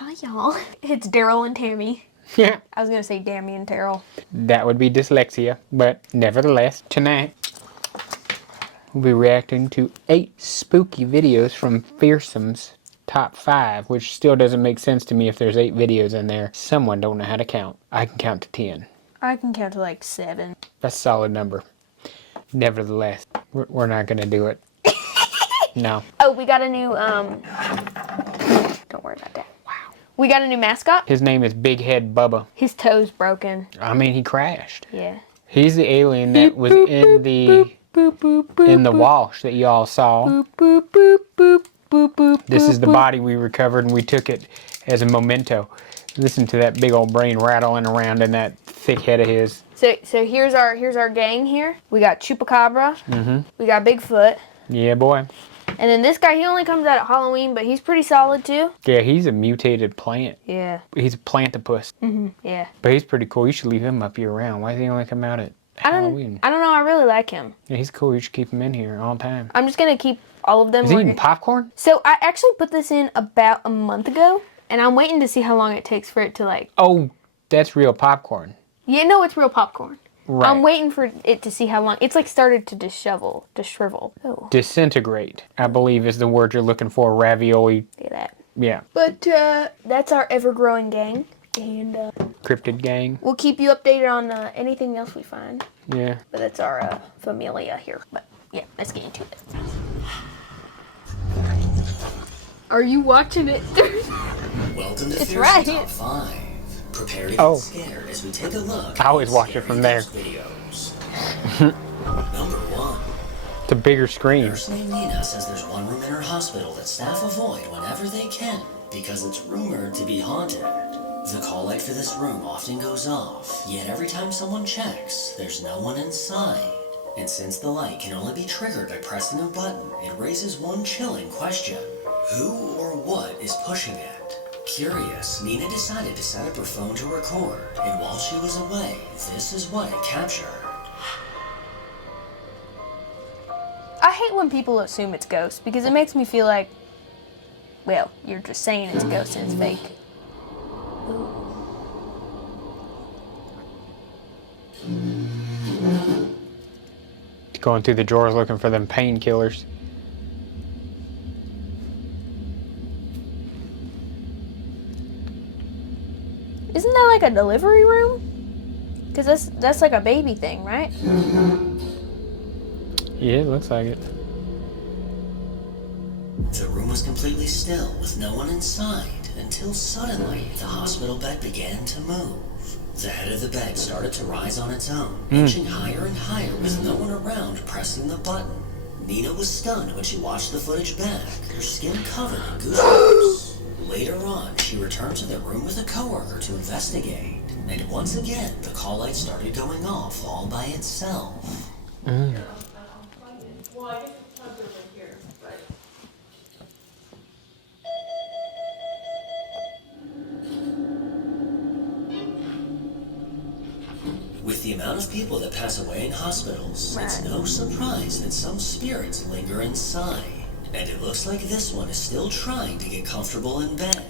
Hi, y'all. It's Daryl and Tammy. Yeah. I was going to say Dammy and Terrell. That would be dyslexia, but nevertheless, tonight we'll be reacting to 8 spooky videos from Fearsome's Top 5, which still doesn't make sense to me if there's 8 videos in there. Someone don't know how to count. I can count to 10. I can count to like 7. That's a solid number. Nevertheless, we're not going to do it. No. Oh, we got a new, don't worry about that. Wow. We got a new mascot. His name is Big Head Bubba. His toe's broken. I mean, he crashed. Yeah. He's the alien that was in the wash that y'all saw. This is the body we recovered, and we took it as a memento. Listen to that big old brain rattling around in that thick head of his. So here's our gang here. We got Chupacabra. We got Bigfoot. Yeah, boy. And then this guy, he only comes out at Halloween, but he's pretty solid too. Yeah, he's a mutated plant. Yeah. He's a plantopus. Yeah. But he's pretty cool. You should leave him up year round. Why does he only come out at Halloween? I don't know. I really like him. Yeah, he's cool. You should keep him in here all the time. I'm just going to keep all of them. Is he eating popcorn? So I actually put this in about a month ago, and I'm waiting to see how long it takes for it to like... Oh, that's real popcorn. Yeah, no, it's real popcorn. Right. I'm waiting for it to see how long. It's like started to shrivel. Oh. Disintegrate, I believe is the word you're looking for. Ravioli. Look at that. Yeah. But that's our ever-growing gang. And Cryptid gang. we'll keep you updated on anything else we find. Yeah. But that's our familia here. But yeah, let's get into it. Are you watching it? Welcome to It's Fearsome right. Top 5. Prepare to get scared as we take a look. I always watch it from there. Videos. Number 1. It's a bigger screen. Nurse named Nina says there's one room in her hospital that staff avoid whenever they can because it's rumored to be haunted. The call light for this room often goes off, yet every time someone checks, there's no one inside. And since the light can only be triggered by pressing a button, it raises one chilling question. Who or what is pushing it? Curious, Nina decided to set up her phone to record, and while she was away, this is what it captured. I hate when people assume it's ghosts because it makes me feel like, well, you're just saying it's a ghost and it's fake. Going through the drawers looking for them painkillers. Isn't that like a delivery room? Because that's like a baby thing, right? Yeah, it looks like it. The room was completely still with no one inside until suddenly the hospital bed began to move. The head of the bed started to rise on its own, inching higher and higher with no one around pressing the button. Nina was stunned when she watched the footage back, her skin covered in goosebumps. Later on, she returned to the room with a coworker to investigate, and once again, the call light started going off all by itself. With the amount of people that pass away in hospitals, it's no surprise that some spirits linger inside. And it looks like this one is still trying to get comfortable in bed.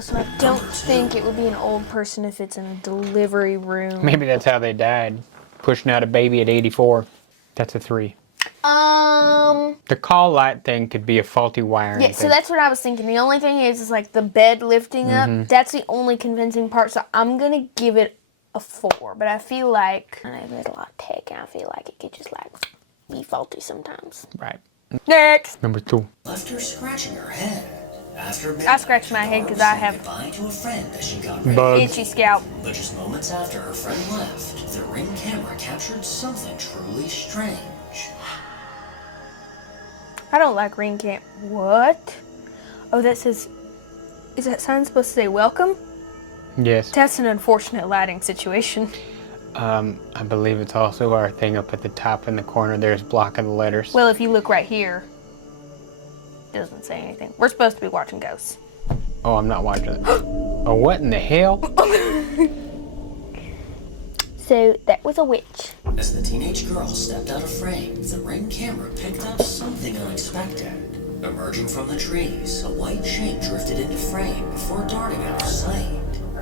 So I don't think it would be an old person if it's in a delivery room. Maybe that's how they died. Pushing out a baby at 84. That's a 3. The call light thing could be a faulty wiring. Yeah, so that's what I was thinking. The only thing is like the bed lifting up. That's the only convincing part. So I'm going to give it a 4. But I feel like there's a lot of tech and I feel like it could just like be faulty sometimes. Right. Next. Number 2. Left her scratching her head. After I scratched my head because I have goodbye to a friend as she got ready. Bugs. itchy scalp. But just moments after her friend left, the Ring camera captured something truly strange. I don't like ring cam. What? Oh, that says, is that sign supposed to say welcome? Yes. That's an unfortunate lighting situation. I believe it's also our thing up at the top in the corner. There's blocking the letters. Well, if you look right here, it doesn't say anything. We're supposed to be watching ghosts. Oh, I'm not watching it. Oh, what in the hell? So that was a witch. As the teenage girl stepped out of frame, the Ring camera picked up something unexpected. Emerging from the trees, a white shape drifted into frame before darting out of sight.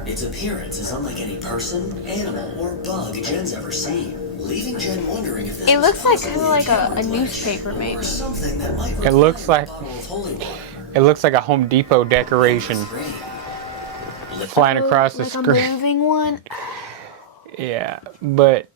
Its appearance is unlike any person, animal, or bug Jen's ever seen, leaving Jen wondering if this It was looks like possibly kind of like a camera glitch, newspaper, maybe. or something that might It looks require a like bottle of holy water. it looks like a Home Depot decoration flying across the like screen. a moving one. Yeah, but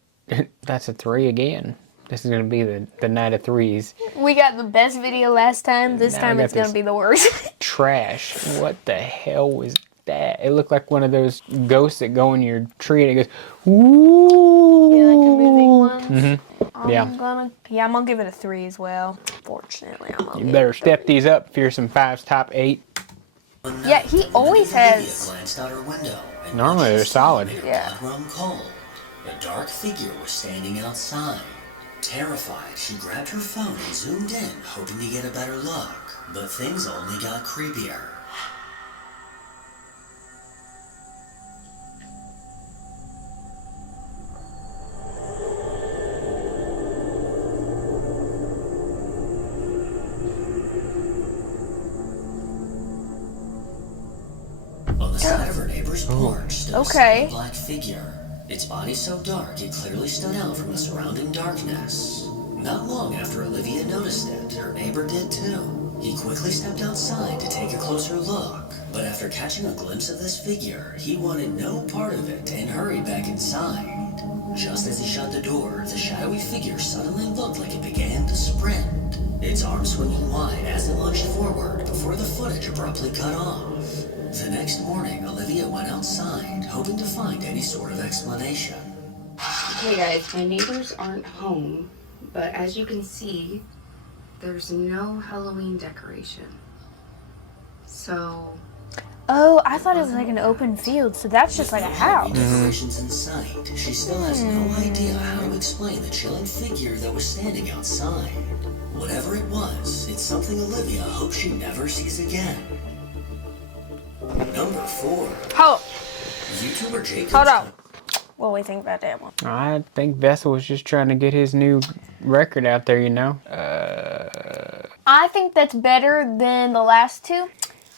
that's a 3 again. This is gonna be the night of 3s. We got the best video last time. This Now time we got it's gonna this. be the worst. Trash. What the hell was that? It looked like one of those ghosts that go in your tree and it goes, ooh. Yeah, like the moving ones. Mm-hmm. Yeah. I'm gonna give it a 3 as well. Fortunately, I'm gonna You give better it a step 3. these up, Fearsome 5's top 8. Yeah, he always has. Glanced out her window and Normally they're solid. Yeah. Grown cold. A dark figure was standing outside. Terrified, she grabbed her phone and zoomed in, hoping to get a better look. But things only got creepier. On the side of her neighbor's porch stood a small black figure. Its body so dark it clearly stood out from the surrounding darkness. Not long after Olivia noticed it, her neighbor did too. He quickly stepped outside to take a closer look, but after catching a glimpse of this figure, he wanted no part of it and hurried back inside. Just as he shut the door, the shadowy figure suddenly looked like it began to sprint, its arms swinging wide as it lunged forward before the footage abruptly cut off. The next morning, Olivia went outside, hoping to find any sort of explanation. Okay guys, my neighbors aren't home, but as you can see, there's no Halloween decoration. So... Oh, I thought it was like an open field, so that's just like a house. Decorations in sight, she still has no idea how to explain the chilling figure that was standing outside. Whatever it was, it's something Olivia hopes she never sees again. Number 4. Hold YouTuber Jacob. on. What do we think about that one? I think Vessel was just trying to get his new record out there, you know? I think that's better than the last 2,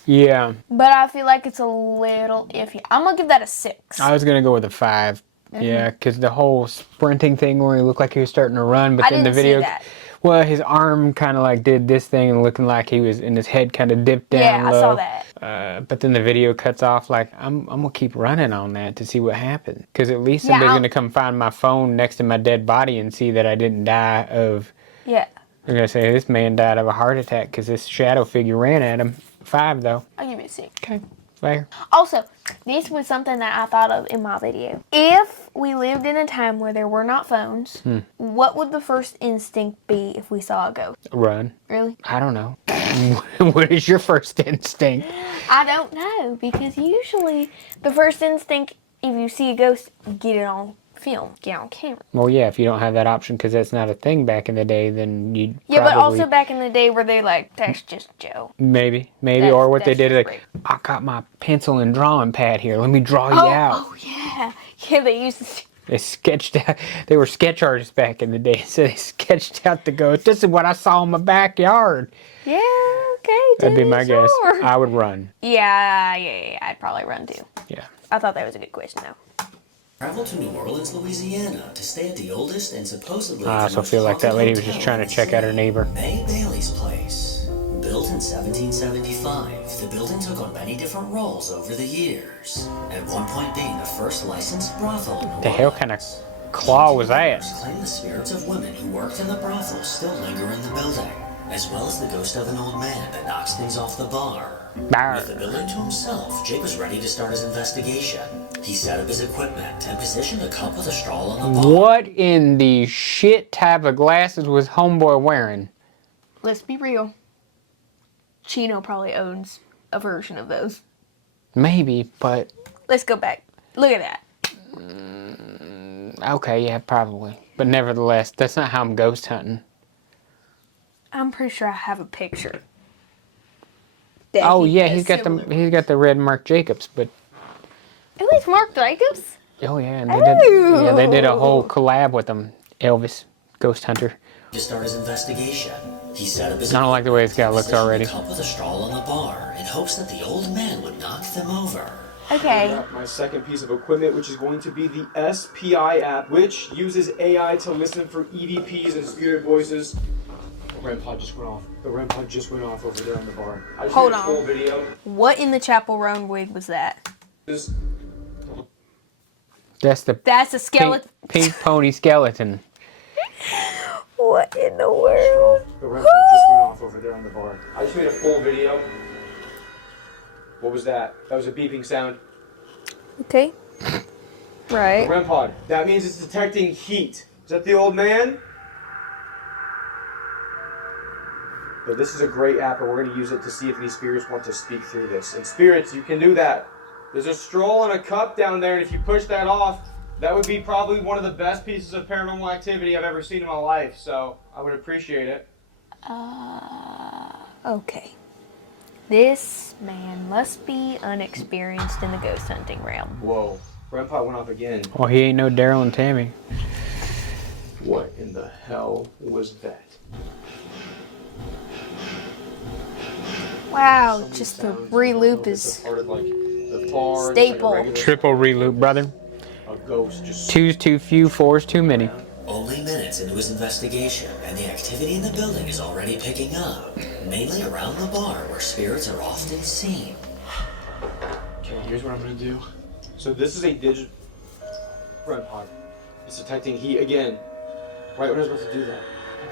Yeah. but I feel like it's a little iffy. I'm gonna give that a 6. I was going to go with a 5. Yeah, because the whole sprinting thing where he looked like he was starting to run, but I then the didn't see video... that. Well, his arm kind of like did this thing and looking like he was, and his head kind of dipped down Yeah, low. I saw that. But then the video cuts off like, I'm going to keep running on that to see what happens. Because at least Yeah, somebody's going to come find my phone next to my dead body and see that I didn't die of... Yeah. They're going to say, this man died of a heart attack because this shadow figure ran at him. 5, though. I'll give it a 6. Okay, fair. Also, this was something that I thought of in my video. If we lived in a time where there were not phones, what would the first instinct be if we saw a ghost? Run. Really? I don't know. What is your first instinct? I don't know, because usually the first instinct, if you see a ghost, get it on film, get it on camera. Well, yeah, if you don't have that option because that's not a thing back in the day, then you'd Yeah, probably... but also back in the day where they like, that's just Joe. Maybe. That's- Or what they that's did is just like, great. I got my pencil and drawing pad here. Let me draw you out. Oh, yeah. Yeah, they used to... They sketched out. They were sketch artists back in the day, so they sketched out the ghost. This is what I saw in my backyard. Yeah, okay. That'd be my guess. sure. I would run. Yeah, I'd probably run too. Yeah. I thought that was a good question, though. Traveled to New Orleans, Louisiana to stay at the oldest and supposedly I the also most feel like that haunted lady was hotel just trying to in the check out her city. neighbor. May Bailey's Place. Built in 1775, the building took on many different roles over the years. At one point being the first licensed brothel in New The hell kind of Orleans. claw was that? Claim the spirits of women who worked in the brothel still linger in the building, as well as the ghost of an old man that knocks things off the bar. With the building to himself, Jake was ready to start his investigation. He set up his equipment and positioned a cup with a straw on the bar. What in the shit type of glasses was homeboy wearing? Let's be real. Chino probably owns a version of those. Maybe, but Let's go back. Look at that. okay, yeah, probably. But nevertheless, that's not how I'm ghost hunting. I'm pretty sure I have a picture. Oh yeah, he's got the red Marc Jacobs, but At least Mark Jacobs. oh yeah, and they did a whole collab with them. Elvis, Ghost Hunter, to start his investigation. He set up his I don't like the way this guy looks positioned already. a cup with a straw on the bar in hopes that the old man would knock them over. Okay. My second piece of equipment, which is going to be the SPI app, which uses AI to listen for EVPs and spirit voices. The REM pod just went off. The REM pod just went off over there on the bar. I just Hold made a on. full video. What in the Chapel Roan wig was that? This- That's That's a skeleton. pink pony skeleton. What in the world? The REM pod just went off over there on the bar. I just made a full video. What was that? That was a beeping sound. Okay. The Right. REM pod. That means it's detecting heat. Is that the old man? But this is a great app, and we're going to use it to see if these spirits want to speak through this. And spirits, you can do that. There's a straw and a cup down there, and if you push that off, that would be probably one of the best pieces of paranormal activity I've ever seen in my life. So I would appreciate it. Okay. This man must be unexperienced in the ghost hunting realm. Whoa. REM pod went off again. Well, he ain't no Daryl and Tammy. What in the hell was that? Wow, just the re-loop It's is a part of, like, the bar, staple. It's like a regular- Triple reloop, brother. A ghost just... Two's too few, four's too many. Only minutes into his investigation, and the activity in the building is already picking up, mainly around the bar where spirits are often seen. Okay, here's what I'm gonna do. So this is a digital REM pod. It's detecting heat again. Right when I was about to do that.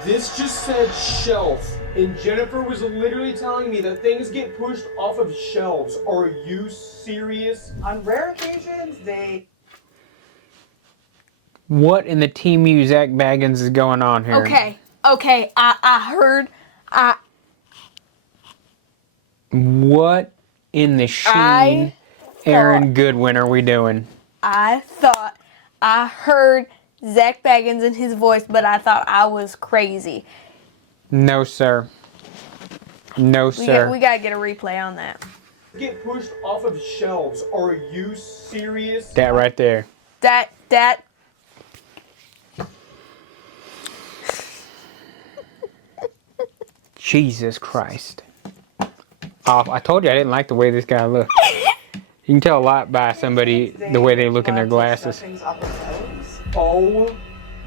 This just said shelf, and Jennifer was literally telling me that things get pushed off of shelves. Are you serious? On rare occasions, they What in the Team U Zach Baggins is going on here? Okay. I heard. What in the Sheen Aaron Goodwin are we doing? I thought I heard Zach Baggins in his voice, but I thought I was crazy. No, sir. No, sir. We gotta get a replay on that. Get pushed off of shelves. Are you serious? That right there. That. Jesus Christ. I told you I didn't like the way this guy looked. You can tell a lot by somebody the way they look in their glasses. things off their toes. Oh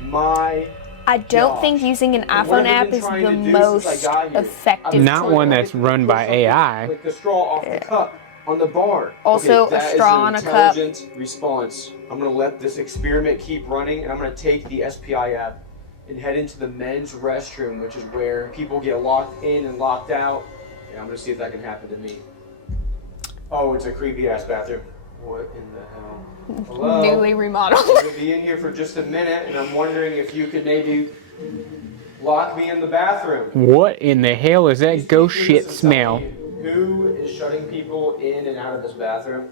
my. I don't Gosh. think using an What have iPhone I app been is trying the to do most since I got here? effective. Not tool. one that's run by AI. Like the straw off the cup on the bar. Also, Okay, a that straw is on an a cup. intelligent response. I'm gonna let this experiment keep running, and I'm gonna take the SPI app and head into the men's restroom, which is where people get locked in and locked out. And I'm gonna see if that can happen to me. Oh, it's a creepy ass bathroom. What in the hell? Hello? Newly remodeled. I'm gonna be in here for just a minute, and I'm wondering if you could maybe lock me in the bathroom. What in the hell is Please that ghost do shit this and tell smell? me Who is shutting people in and out of this bathroom?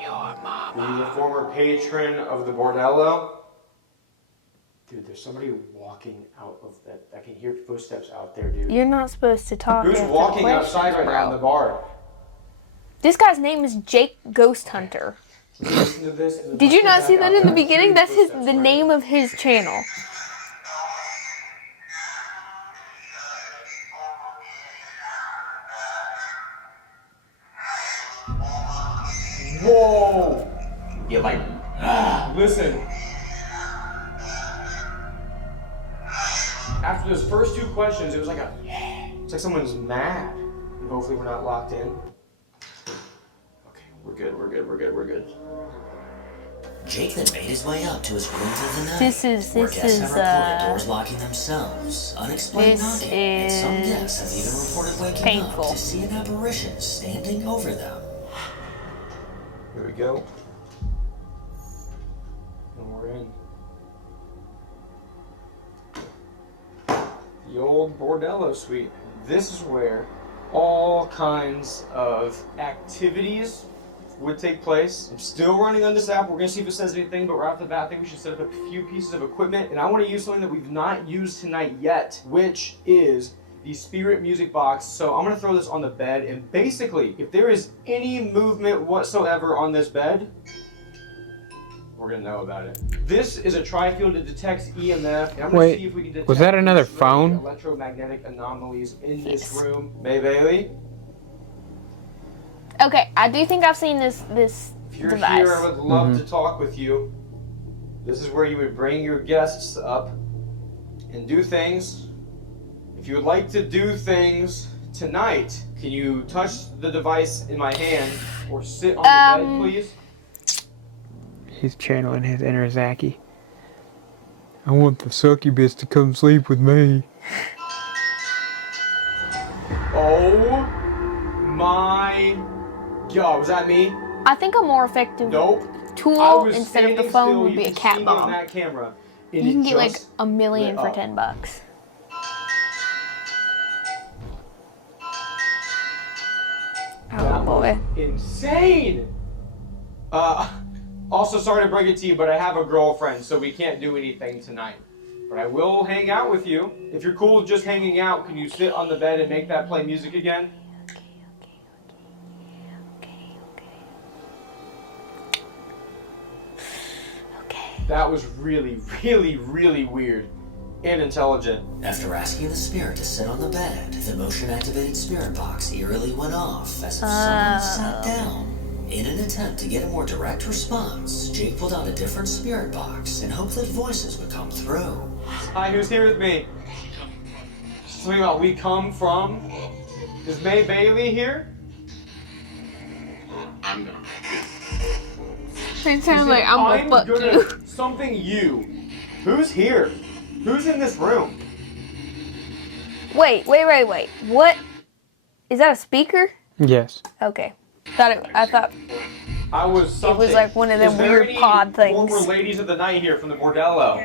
Your mama. Are you a former patron of the bordello? Dude, there's somebody walking out of that. I can hear footsteps out there, dude. You're not supposed to talk. Who's after walking questions, outside right now in bro. the bar? This guy's name is Jake Ghost Hunter. Listen to this. and Did you listen not back see that out in the there. beginning? That's Footsteps the right name now. of his channel. Whoa! You're like, listen. After those first two questions, it was like it's like someone's mad. And hopefully we're not locked in. Okay, we're good. Jake then made his way up to his room for the night. This is- where this guests is, have reported doors locking themselves, unexplained this knocking, and some is guests have even reported waking painful. up to see an apparition standing over them. Here we go. And we're in. The old bordello suite. This is where all kinds of activities would take place. I'm still running on this app. We're gonna see if it says anything, but right off the bat, I think we should set up a few pieces of equipment. And I want to use something that we've not used tonight yet, which is the spirit music box. So I'm gonna throw this on the bed, and basically, if there is any movement whatsoever on this bed, we're gonna know about it. This is a tri-field that detects EMF. And I'm gonna Wait, see if we can detect was that another strange phone? electromagnetic anomalies in this room. May Bailey? Okay, I do think I've seen this If you're device. here, I would love to talk with you. This is where you would bring your guests up and do things. If you would like to do things tonight, can you touch the device in my hand or sit on the bed, please? He's channeling his inner Zachy. I want the succubus to come sleep with me. Oh my God, was that me? I think a more effective Nope. I tool was instead of the standing phone still. would You be a can see cat me on bomb. that camera, and You it can get like just a million lit for up. $10. That Oh boy. was insane. Also, sorry to break it to you, but I have a girlfriend, so we can't do anything tonight. But I will hang out with you. If you're cool with just hanging out, can you sit on the bed and make that play music again? Okay. That was really, really, really weird and intelligent. After asking the spirit to sit on the bed, the motion-activated spirit box eerily went off as if someone sat down. In an attempt to get a more direct response, Jake pulled out a different spirit box and hoped that voices would come through. Hi, who's here with me? Something about we come from. Is May Bailey here? It sounds like I'm gonna fuck gonna you. something you. Who's here? Who's in this room? Wait. What? Is that a speaker? Yes. Okay. I thought I was something. it was like one of them Is there weird any pod things. former ladies of the night here from the bordello?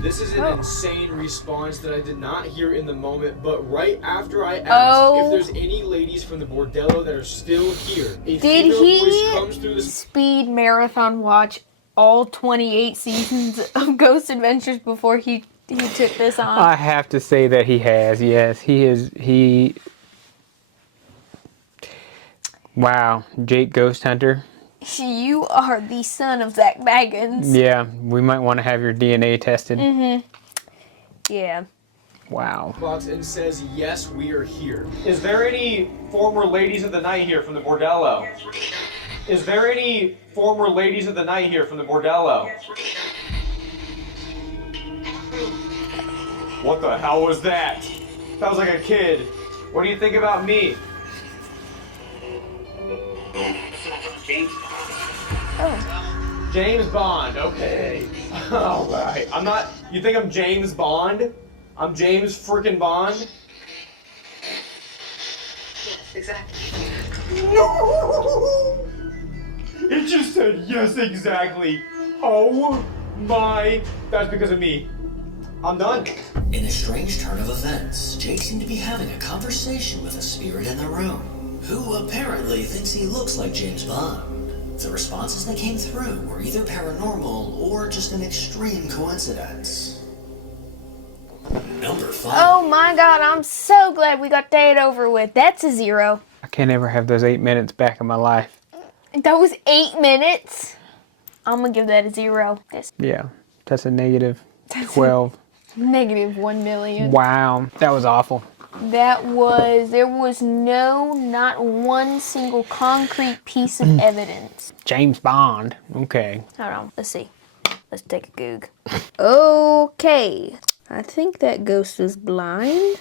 This is an insane response that I did not hear in the moment, but right after I asked if there's any ladies from the bordello that are still here, a Did female he voice comes through the speed marathon watch all 28 seasons of Ghost Adventures before he took this on? I have to say that he has, yes. He wow, Jake Ghost Hunter. You are the son of Zach Baggins. Yeah, we might want to have your DNA tested. Yeah. Wow. box and says, yes, we are here. Is there any former ladies of the night here from the bordello? Is there any former ladies of the night here from the bordello? What the hell was that? Sounds like a kid. What do you think about me? Oh. James Bond, okay. Alright. I'm not. You think I'm James Bond? I'm James frickin' Bond? Yes, exactly. No! It just said yes, exactly. Oh my. That's because of me. I'm done. In a strange turn of events, Jake seemed to be having a conversation with a spirit in the room, who apparently thinks he looks like James Bond. The responses that came through were either paranormal or just an extreme coincidence. Number 5. Oh my god, I'm so glad we got that over with. That's a 0. I can't ever have those 8 minutes back in my life. That was 8 minutes. I'm gonna give that a 0. That's Yeah, that's a negative 12. negative 1 million. Wow, that was awful. There was not one single concrete piece of evidence. James Bond. Okay. Hold on, let's see. Let's take a goog. Okay. I think that ghost is blind.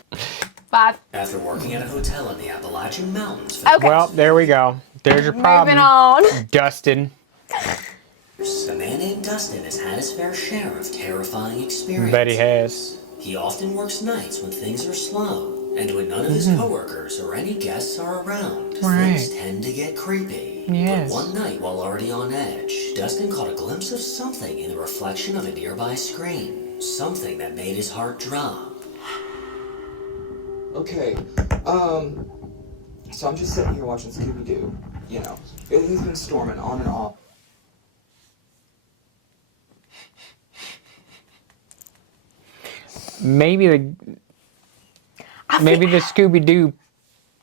5. After working at a hotel in the Appalachian Mountains for Okay. Well, there we go. There's your problem. Moving on. Dustin. years, a man named Dustin has had his fair share of terrifying experiences. Bet he has. He often works nights when things are slow, and when none of his coworkers or any guests are around, things tend to get creepy. Yes. But one night, while already on edge, Dustin caught a glimpse of something in the reflection of a nearby screen. Something that made his heart drop. Okay, so I'm just sitting here watching Scooby-Doo, you know. It has been storming on and off. Maybe the Scooby-Doo.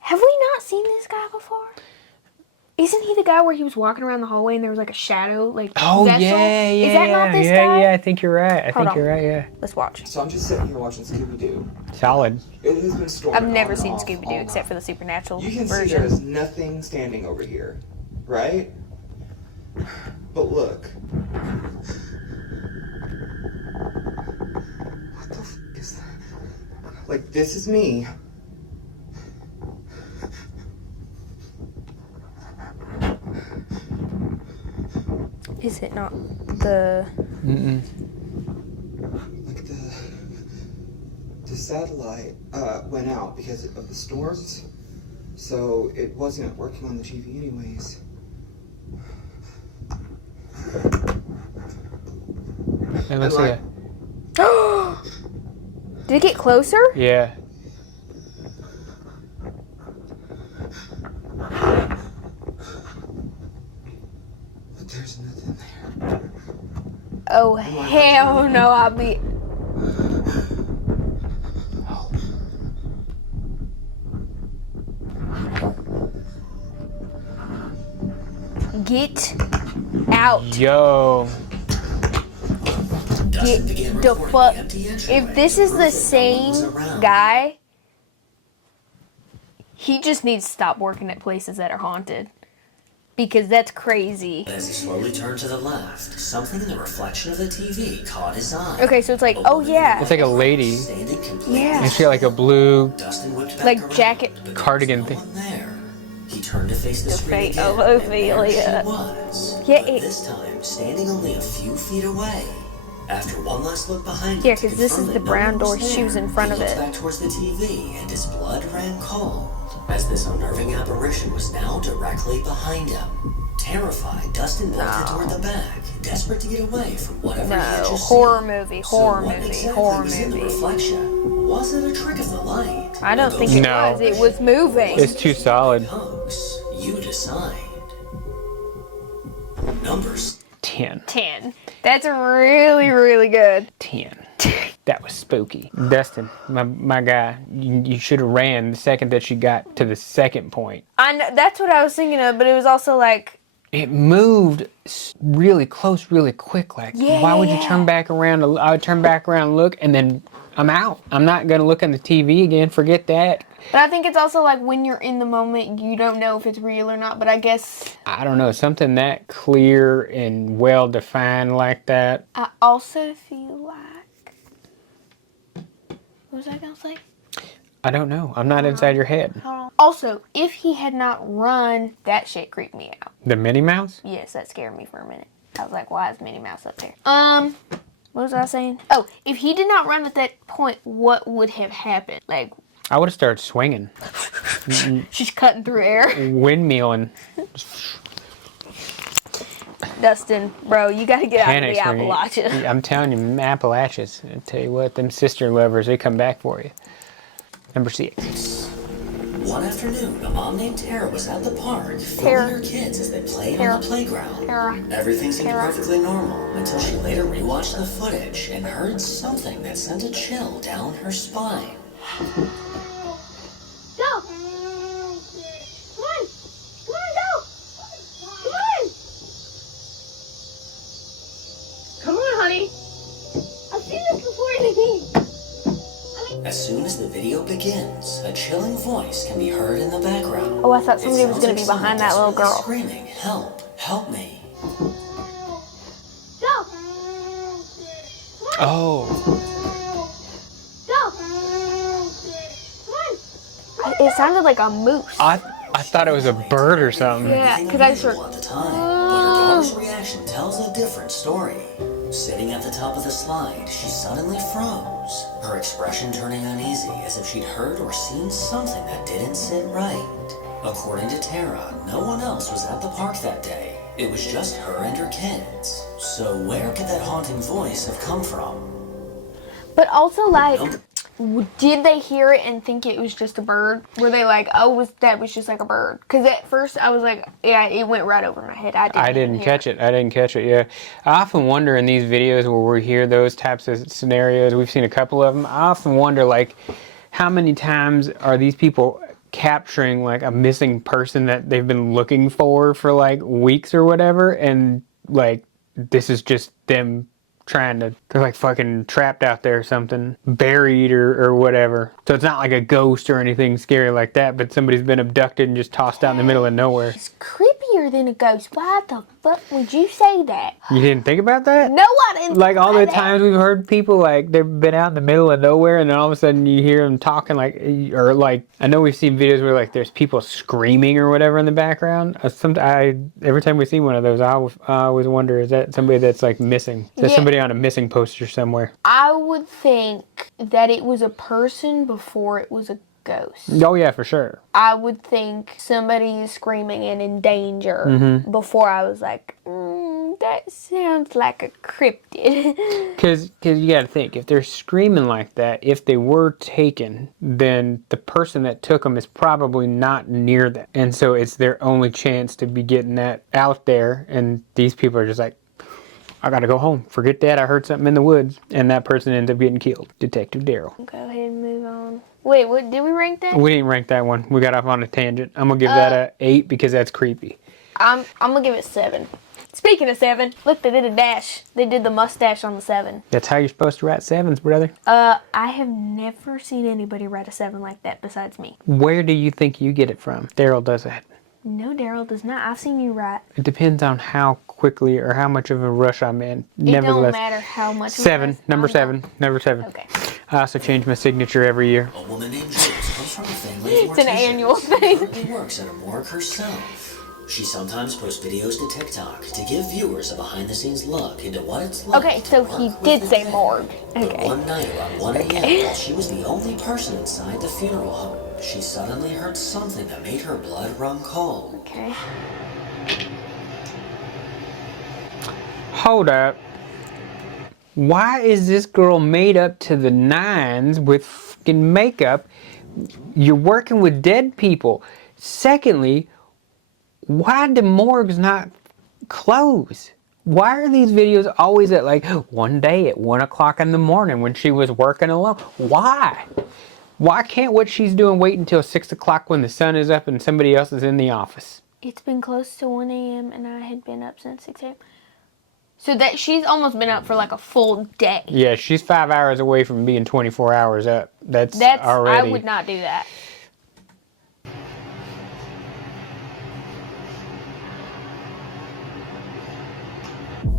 Have we not seen this guy before? Isn't he the guy where he was walking around the hallway and there was like a shadow, like Oh, vessel? yeah. Is that not this guy? Yeah, I think you're right. I Hold think on. you're right, yeah. Let's watch. So I'm just sitting here watching Scooby-Doo. Solid. It has been storming. I've never on and seen off Scooby-Doo all except for night. the supernatural You can see version. there's nothing standing over here, right? But look. What the f is that? Like, this is me. Is it not the... Mm-mm. Like the satellite went out because of the storms, so it wasn't working on the TV anyways. It looks And, like Did it get closer? yeah. But there's nothing there. Oh, hell no, I'll be... Get out. Yo. Dustin Get began the recording fuck... empty entryway If this is to the prove that no one was same around. guy, he just needs to stop working at places that are haunted. Because that's crazy. As he slowly turned to the left, something in the reflection of the TV caught his eye. Okay, so it's like, A oh woman yeah. It's like a lady. standing completely Yeah. And she got like a blue Dustin whipped back Like around, jacket- but there cardigan was thing. no one there. He turned to face the screen fate again, of and Ophelia. there she was. Yeah, But it- this time, standing only a few feet away. After one last look behind Yeah, him to 'cause this confirm is that the no brown one was door, she there, was in front he of looked it. back towards the TV, and his blood ran cold, as this unnerving apparition was now directly behind him. Terrified, Dustin bolted toward the back, desperate to get away from whatever he had No, just horror seen. movie, So horror what movie, exactly horror was in the movie. reflection? Was it a trick of the light? I don't think it No. was. It was moving. It's too solid. Hoax. You decide. Numbers. 10. 10. That's really, really good. 10. That was spooky. Dustin, my guy, you should have ran the second that you got to the second point. I know, that's what I was thinking of, but it was also like, It moved really close, really quick. Like, why would you Yeah. turn back around? I would turn back around and look, and then I'm out. I'm not going to look on the TV again. Forget that. but I think it's also like when you're in the moment, you don't know if it's real or not, but I guess I don't know. Something that clear and well-defined like that. I also feel like, what was I going to say? I don't know. I'm not inside your head. Also, if he had not run, that shit creeped me out. The Minnie Mouse? Yes, that scared me for a minute. I was like, why is Minnie Mouse up there? What was I saying? Oh, if he did not run at that point, what would have happened? Like, I would have started swinging, she's cutting through air. windmilling, Dustin, bro, you gotta get out of panic the swinging. Appalachia. I'm telling you, Appalachians. I tell you what, them sister lovers, they come back for you. Number 6. One afternoon, a mom named Tara was at the park Tara. filming her kids as they played Tara. on the playground. Tara. Everything seemed Tara. perfectly normal until she later rewatched the footage and heard something that sent a chill down her spine. Go! Come on! Come on, go! Come on! Come on, honey! I've seen this before in the game. As soon as the video begins, a chilling voice can be heard in the background. Oh, I thought somebody It was sounds gonna like be someone behind that little desperately girl. screaming, "Help! Help me!" Go! Oh, Go! Come on! It sounded like a moose. I thought it was a bird or something. Yeah, Anything because I just unusual heard. at the time, but her daughter's reaction tells a different story. Sitting at the top of the slide, she suddenly froze, her expression turning uneasy as if she'd heard or seen something that didn't sit right. According to Tara, no one else was at the park that day. It was just her and her kids. So where could that haunting voice have come from? But also, like, did they hear it and think it was just a bird? Were they like, oh, that was just like a bird? Because at first I was like, yeah, it went right over my head. I didn't catch it. I didn't catch it, yeah. I often wonder in these videos where we hear those types of scenarios, we've seen a couple of them, I often wonder, like, how many times are these people capturing like a missing person that they've been looking for like weeks or whatever, and like this is just them trying to, they're like fucking trapped out there or something, buried or whatever. So it's not like a ghost or anything scary like that, but somebody's been abducted and just tossed out in the middle of nowhere. It's creepier than a ghost. Why the fuck would you say that? You didn't think about that? No, I didn't. Like all the times we've heard people like they've been out in the middle of nowhere and then all of a sudden you hear them talking like, or like, I know we've seen videos where like there's people screaming or whatever in the background. Every time we see one of those, I always wonder, is that somebody that's like missing? Is that somebody on a missing poster somewhere? I would think that it was a person before it was a ghost. Oh yeah, for sure. I would think somebody is screaming and in danger before I was like, that sounds like a cryptid. Because you got to think, if they're screaming like that, if they were taken, then the person that took them is probably not near them. And so it's their only chance to be getting that out there. And these people are just like, I got to go home. Forget that. I heard something in the woods. And that person ends up getting killed. Detective Daryl. Go ahead and move on. Wait, what did we rank that? We didn't rank that one. We got off on a tangent. I'm going to give that a 8 because that's creepy. I'm going to give it 7. Speaking of 7, look, they did a dash. They did the mustache on the 7. That's how you're supposed to write 7s, brother. I have never seen anybody write a 7 like that besides me. Where do you think you get it from? Daryl does that. No, Daryl does not. I've seen you write. It depends on how quickly or how much of a rush I'm in. It don't matter how much. 7. Number 7. Number 7. Okay. I also change my signature every year. A woman named Jules comes from a family of It's an morticians annual and thing. currently works at a morgue herself. She sometimes posts videos to TikTok to give viewers a behind-the-scenes look into what it's like. Okay, to so work he with did the say dead. morgue. But Okay. one night around 1 a.m., while she was the only person inside the funeral home, she suddenly heard something that made her blood run cold. Okay. Hold up. Why is this girl made up to the nines with fucking makeup? You're working with dead people. Secondly, why do morgues not close? Why are these videos always at like one day at 1 o'clock in the morning when she was working alone? Why? Why can't what she's doing wait until 6 o'clock when the sun is up and somebody else is in the office? It's been close to 1 a.m. and I had been up since 6 a.m. So that she's almost been up for like a full day. Yeah, she's 5 hours away from being 24 hours up. That's already... I would not do that.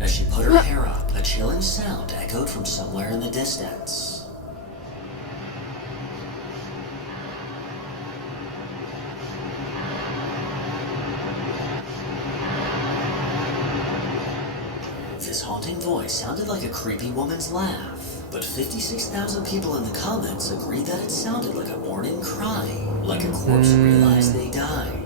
As she put her hair up, a chilling sound echoed from somewhere in the distance. This haunting voice sounded like a creepy woman's laugh, but 56,000 people in the comments agreed that it sounded like a mourning cry, like a corpse realized they died.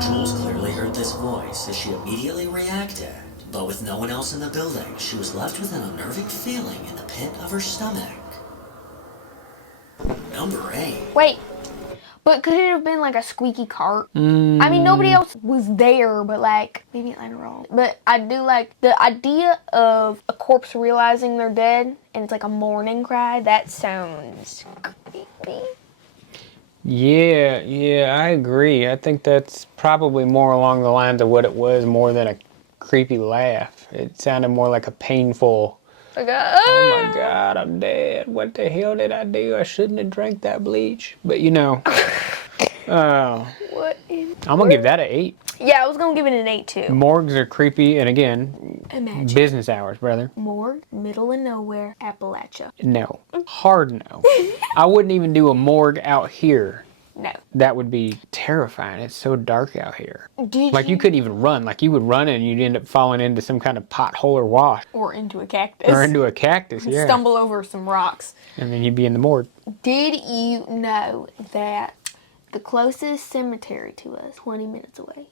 Jules clearly heard this voice as she immediately reacted, but with no one else in the building, she was left with an unnerving feeling in the pit of her stomach. Number 8. Wait. But could it have been like a squeaky cart? I mean, nobody else was there, but like, maybe later on. But I do like the idea of a corpse realizing they're dead and it's like a mourning cry. That sounds creepy. Yeah, I agree. I think that's probably more along the lines of what it was more than a creepy laugh. It sounded more like a painful, Like, oh my God, I'm dead. What the hell did I do? I shouldn't have drank that bleach. But you know, what in... I'm going to give that an 8. Yeah, I was going to give it an 8 too. Morgues are creepy, and again, Imagine. business hours, brother. Morgue, middle of nowhere, Appalachia. No. Hard no. I wouldn't even do a morgue out here. No. That would be terrifying. It's so dark out here. Did Like you couldn't even run. Like you would run and you'd end up falling into some kind of pothole or wash. Or into a cactus. Or into a cactus, yeah. Stumble over some rocks. And then you'd be in the morgue. Did you know that the closest cemetery to us, 20 minutes away?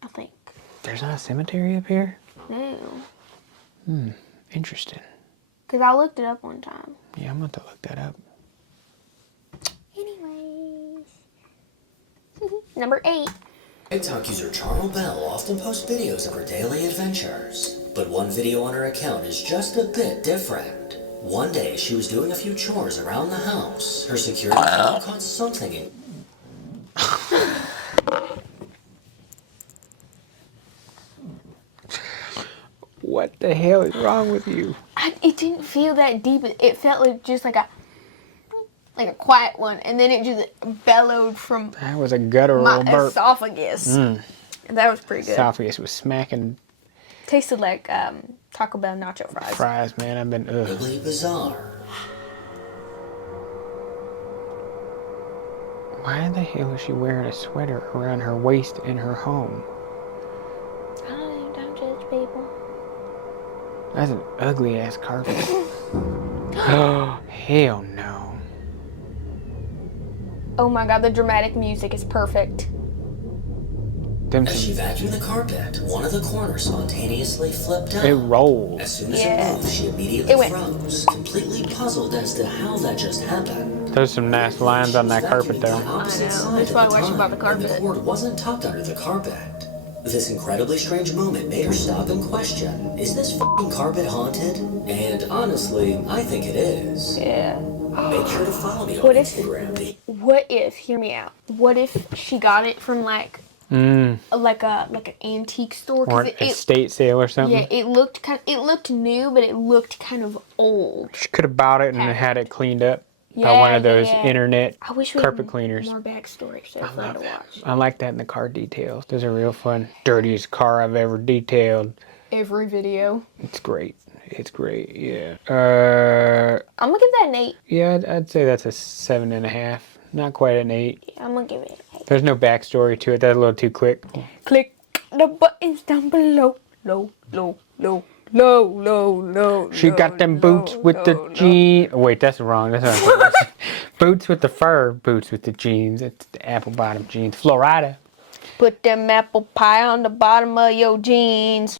I think. There's not a cemetery up here? No. Interesting. Because I looked it up one time. Yeah, I'm going to look that up. Anyways. Number 8. TikTok user Charles Bell often posts videos of her daily adventures, but one video on her account is just a bit different. One day, she was doing a few chores around the house. Her security camera caught something in What the hell is wrong with you? It didn't feel that deep. It felt like just like a quiet one, and then it just bellowed from That was a guttural my burp. esophagus. And that was pretty good. Esophagus was smacking Tasted like Taco Bell nacho fries. fries, man. I've been, ugh. really bizarre. Why the hell is she wearing a sweater around her waist in her home? I don't know, don't judge people. That's an ugly ass carpet. Oh, hell no. Oh my god, the dramatic music is perfect. Them As she some, vacuumed the carpet, one of the corners spontaneously flipped it out. rolled. As soon as Yeah. it moved, she immediately It went. froze, completely puzzled as to how that just happened. There's some nice lines on that carpet though. I know. That's probably why she bought the carpet. The cord wasn't tucked under the carpet. This incredibly strange moment made her stop and question, is this f***ing carpet haunted? And honestly, I think it is. Yeah. Make sure to follow me on What if- Instagram. What if? Hear me out. What if she got it from like an antique store? Or 'Cause an estate sale or something. yeah, it looked new, but it looked kind of old. She could have bought it and had it cleaned up by Yeah, one of those yeah. internet I wish we carpet had cleaners. more backstory, so fun to watch. I like that in the car details. Those are real fun. Dirtiest car I've ever detailed. Every video. It's great. It's great. Yeah. I'm gonna give that an 8. Yeah, I'd say that's a 7.5. Not quite an 8. Yeah, I'm gonna give it an 8. There's no backstory to it. That's a little too quick. Click the buttons down below. Low, low, low, low, low, low. She got them boots with the jeans. Wait, that's wrong. That's not boots with the fur. Boots with the jeans. It's the apple bottom jeans. Florida. Put them apple pie on the bottom of your jeans.